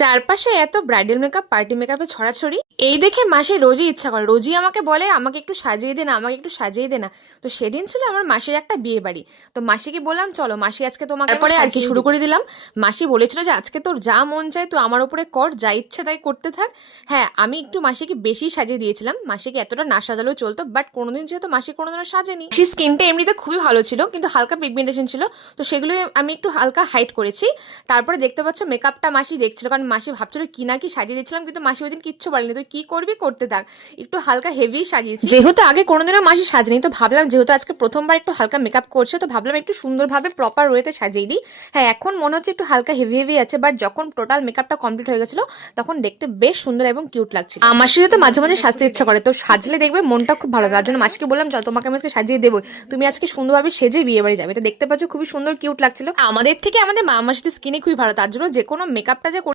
চারপাশে এত bridal makeup party মেকআপে ছড়াছড়ি, এই দেখে মাসি রোজই ইচ্ছা করে, রোজই আমাকে বলে আমাকে একটু সাজিয়ে দে না, আমাকে একটু সাজিয়ে দে না। তো সেদিন ছিল আমার মাসির একটা বিয়ে বাড়ি। তো মাসিকে বললাম চলো মাসি আজকে তোমাকে তারপরে আর কি শুরু করে দিলাম। মাসি বলেছিল যে আজকে তোর যা মন চায় তুই আমার উপরে কর, যা ইচ্ছে তাই করতে থাক। হ্যাঁ, আমি একটু মাসিকে বেশি সাজিয়ে দিয়েছিলাম, মাসিকে এতটা না সাজালেও চলতো, বাট কোনোদিন যেহেতু মাসি কোনোদিনও সাজেনি। মাসির স্কিনটা এমনিতে খুবই ভালো ছিল, কিন্তু হালকা পিগমেন্টেশন ছিল, তো সেগুলো আমি একটু হালকা হাইড করেছি। তারপরে দেখতে পাচ্ছ মেকআপটা মাসি দেখছিল, কারণ মাসি ভাবছিল কি না কি সাজিয়ে দিচ্ছিলাম, কিন্তু মাসি ওই দিন কিচ্ছু বলেনি, তুই কি করবি করতে থাক। একটু হালকা হেভি সাজিয়েছি, যেহেতু আগে কোনোদিনও মাসি সাজেনি, তো ভাবলাম যেহেতু আজকে প্রথমবার একটু হালকা মেকআপ করছে, তো ভাবলাম একটু সুন্দরভাবে প্রপার ওয়েতে সাজিয়ে দিই। হ্যাঁ, এখন মনে হচ্ছে একটু হালকা হেভি হেভি আছে, বাট যখন টোটাল মেকআপটা কমপ্লিট হয়ে গেছিল তখন দেখতে বেশ সুন্দর এবং কিউট লাগছিল। মাসির তো মাঝে মাঝে সাজতে ইচ্ছা করে, তো সাজলে দেখবে মনটা খুব ভালো। তার জন্য মাসিকে বললাম চল তোমাকে আমি আজকে সাজিয়ে দেবো, তুমি আজকে সুন্দরভাবে সেজে বিয়ে বাড়ি যাবে। তো দেখতে পাচ্ছ খুবই সুন্দর কিউট লাগছিল। আমাদের থেকে আমাদের মা মাসিদের স্কিনে খুবই ভালো, তার জন্য যে কোনো মেকআপটা যে